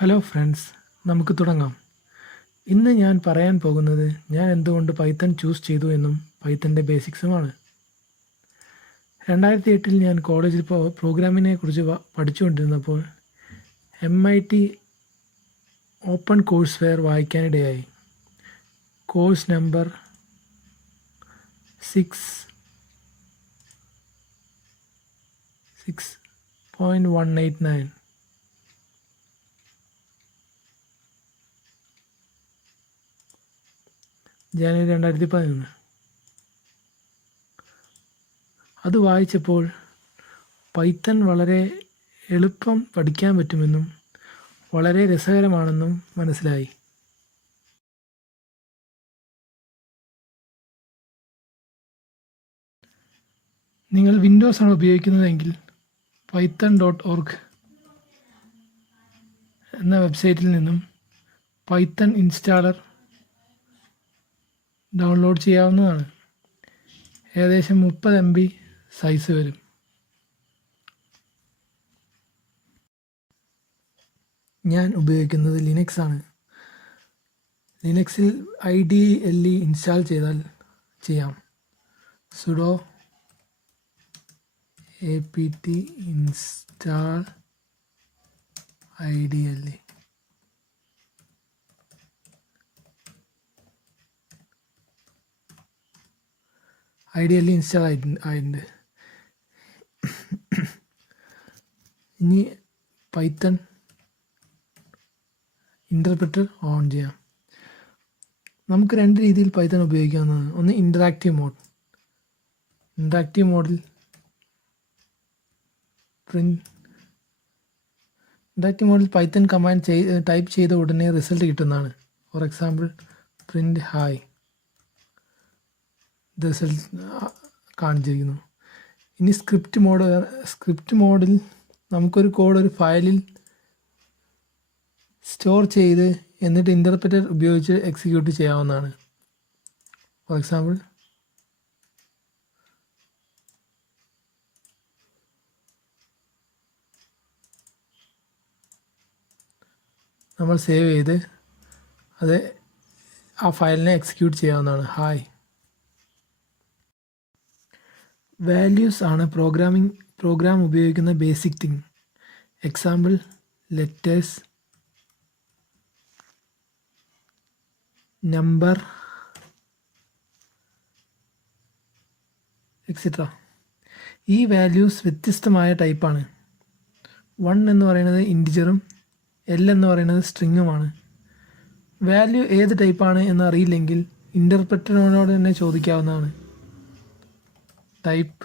Hello friends, നമുക്ക് തുടങ്ങാം. ഇന്ന് ഞാൻ പറയാൻ പോകുന്നത് ഞാൻ എന്തുകൊണ്ട് പൈത്തൺ ചൂസ് ചെയ്തു എന്നും പൈത്തൻ്റെ ബേസിക്സുമാണ്. 2008 ഞാൻ കോളേജിൽ പ്രോഗ്രാമിനെ കുറിച്ച് പഠിച്ചുകൊണ്ടിരുന്നപ്പോൾ MIT ഓപ്പൺ കോഴ്സ് ഫെയർ വായിക്കാനിടയായി. Course number 6.189. ജനുവരി 2011. അത് വായിച്ചപ്പോൾ പൈത്തൺ വളരെ എളുപ്പം പഠിക്കാൻ പറ്റുമെന്നും വളരെ രസകരമാണെന്നും മനസ്സിലായി. നിങ്ങൾ വിൻഡോസ് ആണ് ഉപയോഗിക്കുന്നതെങ്കിൽ python.org എന്ന വെബ്സൈറ്റിൽ നിന്നും പൈത്തൺ ഇൻസ്റ്റാളർ ഡൗൺലോഡ് ചെയ്യാവുന്നതാണ്. ഏകദേശം 30 MB സൈസ് വരും. ഞാൻ ഉപയോഗിക്കുന്നത് ലിനക്സ് ആണ്. ലിനക്സിൽ IDLE ഇൻസ്റ്റാൾ ചെയ്താൽ ചെയ്യാം. sudo apt install IDLE. IDLE install ആയിട്ടുണ്ട്. ഇനി പൈത്തൺ ഇൻ്റർപ്രെറ്റർ ഓൺ ചെയ്യാം. നമുക്ക് രണ്ട് രീതിയിൽ പൈത്തൺ ഉപയോഗിക്കാവുന്നതാണ്. ഒന്ന് ഇൻ്ററാക്റ്റീവ് മോഡിൽ പൈത്തൺ കമാൻഡ് ടൈപ്പ് ചെയ്ത ഉടനെ റിസൾട്ട് കിട്ടുന്നതാണ്. For example print hi, result കാണിച്ചിരിക്കുന്നു. ഇനി സ്ക്രിപ്റ്റ് മോഡിൽ നമുക്കൊരു കോഡ് ഒരു ഫയലിൽ സ്റ്റോർ ചെയ്ത് എന്നിട്ട് ഇൻ്റർപ്രെറ്റർ ഉപയോഗിച്ച് എക്സിക്യൂട്ട് ചെയ്യാവുന്നതാണ്. ഫോർ എക്സാമ്പിൾ നമ്മൾ സേവ് ചെയ്ത് അത് ആ ഫയലിനെ എക്സിക്യൂട്ട് ചെയ്യാവുന്നതാണ്. ഹായ്. വാല്യൂസ് ആണ് പ്രോഗ്രാം ഉപയോഗിക്കുന്ന basic thing. Example letters, number, etcetera. ഈ വാല്യൂസ് വ്യത്യസ്തമായ ടൈപ്പാണ്. 1 എന്ന് പറയുന്നത് ഇൻറ്റിജറും L എന്ന് പറയുന്നത് സ്ട്രിങ്ങുമാണ്. വാല്യൂ ഏത് ടൈപ്പാണ് എന്ന് അറിയില്ലെങ്കിൽ ഇൻ്റർപ്രെറ്ററിനോട് തന്നെ ചോദിക്കാവുന്നതാണ്. ടൈപ്പ്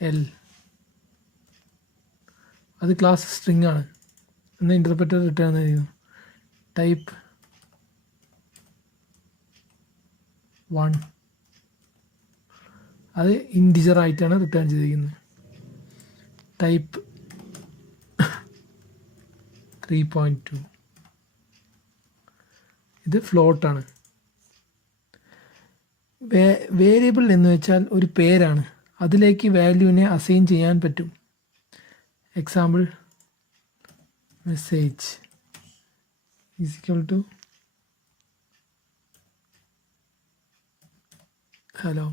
L, അത് ക്ലാസ് സ്ട്രിങ് ആണ് എന്ന് ഇൻ്റർപ്രെറ്റർ റിട്ടേൺ ചെയ്യുന്നു. ടൈപ്പ് 1, അത് ഇൻറ്റിജർ ആയിട്ടാണ് റിട്ടേൺ ചെയ്തിരിക്കുന്നത്. ടൈപ്പ് 3.2, ഇത് ഫ്ലോട്ടാണ്. വേരിയബിൾ എന്ന് വെച്ചാൽ ഒരു പേരാണ്, അതിലേക്ക് വാല്യൂവിനെ അസൈൻ ചെയ്യാൻ പറ്റും. Example message = hello.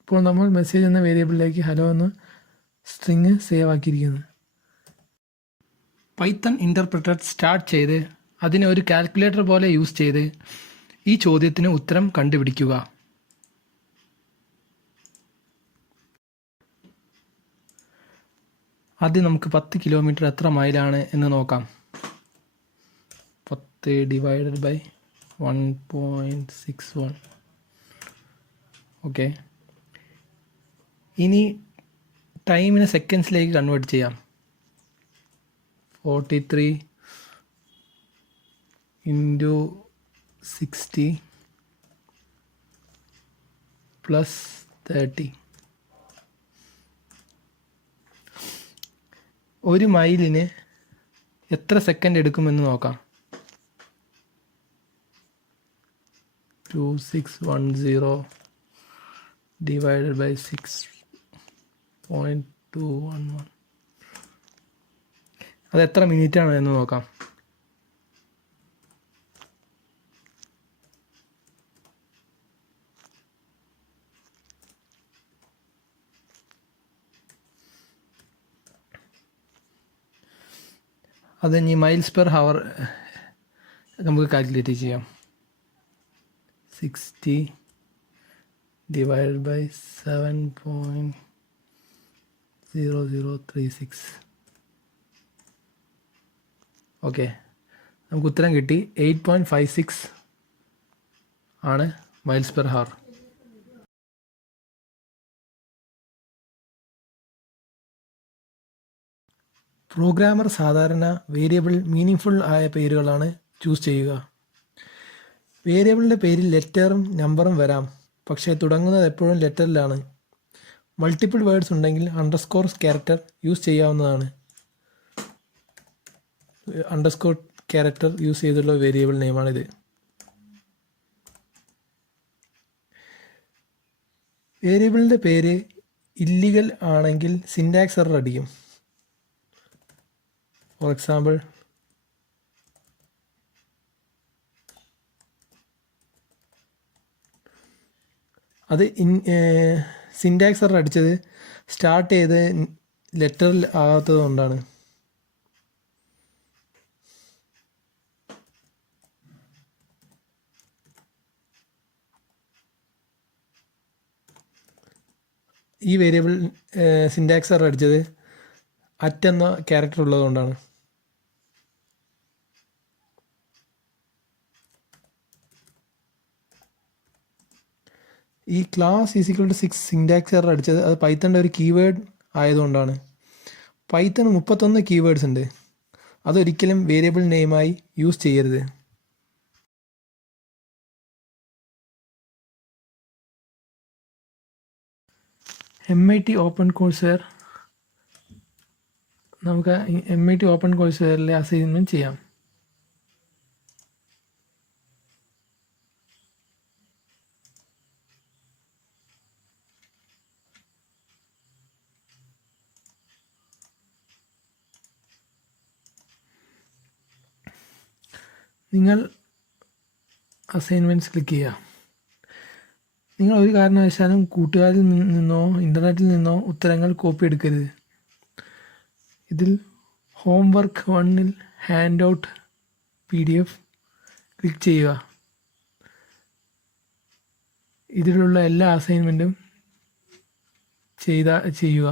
ഇപ്പോൾ നമ്മൾ മെസ്സേജ് എന്ന വേരിയബിളിലേക്ക് ഹലോ എന്ന സ്ട്രിങ് സേവ് ആക്കിയിരിക്കുന്നു. പൈത്തൺ ഇൻ്റർപ്രെറ്റർ സ്റ്റാർട്ട് ചെയ്ത് അതിനെ ഒരു കാൽക്കുലേറ്റർ പോലെ യൂസ് ചെയ്ത് ഈ ചോദ്യത്തിന് ഉത്തരം കണ്ടുപിടിക്കുക. ആദ്യം നമുക്ക് 10 കിലോമീറ്റർ എത്ര മൈലാണ് എന്ന് നോക്കാം. 10 / 1.61. ഓക്കെ, ഇനി ടൈമിനെ സെക്കൻഡ്സിലേക്ക് കൺവേർട്ട് ചെയ്യാം. 43 × 60 + 30. 1 മൈലിന് എത്ര സെക്കൻഡ് എടുക്കുമെന്ന് നോക്കാം. 2610 / 6.211. അത് എത്ര മിനിറ്റാണ് എന്ന് നോക്കാം. അത് ഇനി മൈൽസ് പെർ ഹവർ നമുക്ക് കാൽക്കുലേറ്റ് ചെയ്യാം. 60 ഡിവൈഡഡ് ബൈ 7.0036. ഓക്കെ, നമുക്ക് ഉത്തരം കിട്ടി. 8.56 ആണ് മൈൽസ് പെർ ഹവർ. പ്രോഗ്രാമർ സാധാരണ വേരിയബിൾ മീനിങ് ആയ പേരുകളാണ് ചൂസ് ചെയ്യുക. വേരിയബിളിൻ്റെ പേരിൽ ലെറ്ററും നമ്പറും വരാം, പക്ഷേ തുടങ്ങുന്നത് എപ്പോഴും ലെറ്ററിലാണ്. മൾട്ടിപ്പിൾ വേർഡ്സ് ഉണ്ടെങ്കിൽ അണ്ടർസ്കോർ ക്യാരക്ടർ യൂസ് ചെയ്യാവുന്നതാണ്. അണ്ടർസ്കോർ ക്യാരക്ടർ യൂസ് ചെയ്തുള്ള വേരിയബിൾ നെയിമാണിത്. വേരിയബിളിൻ്റെ പേര് ഇല്ലീഗൽ ആണെങ്കിൽ സിൻടാക്സ് എറർ അടിക്കും. ഫോർ എക്സാമ്പിൾ, അത് സിൻടാക്സ് എറർ അടിച്ചത് സ്റ്റാർട്ട് ചെയ്ത് ലെറ്ററിൽ ആകാത്തത് കൊണ്ടാണ്. ഈ വേരിയബിൾ സിൻടാക്സ് എറർ അടിച്ചത് അറ്റ് എന്ന ക്യാരക്ടർ ഉള്ളത് കൊണ്ടാണ്. ഈ ക്ലാസ് =6 സിൻടാക്സ് എറർ അടിച്ചത് അത് പൈത്തണിൻ്റെ ഒരു കീവേഡ് ആയതുകൊണ്ടാണ്. പൈത്തൺ 31 കീവേഡ്സ് ഉണ്ട്. അതൊരിക്കലും വേരിയബിൾ നെയിമായി യൂസ് ചെയ്യരുത്. MIT ഓപ്പൺ കോഴ്സ്വെയർ, നമുക്ക് MIT ഓപ്പൺ കോഴ്സ്വെയറിലെ അസൈൻമെൻറ്റ് ചെയ്യാം. നിങ്ങൾ അസൈൻമെൻറ്റ്സ് ക്ലിക്ക് ചെയ്യുക. നിങ്ങൾ ഒരു കാരണവശാലും കൂട്ടുകാരിൽ നിന്നോ ഇൻ്റർനെറ്റിൽ നിന്നോ ഉത്തരങ്ങൾ കോപ്പി എടുക്കരുത്. ഇതിൽ ഹോംവർക്ക് 1-ൽ ഹാൻഡ് ഔട്ട് PDF ക്ലിക്ക് ചെയ്യുക. ഇതിലുള്ള എല്ലാ അസൈൻമെൻറ്റും ചെയ്യുക.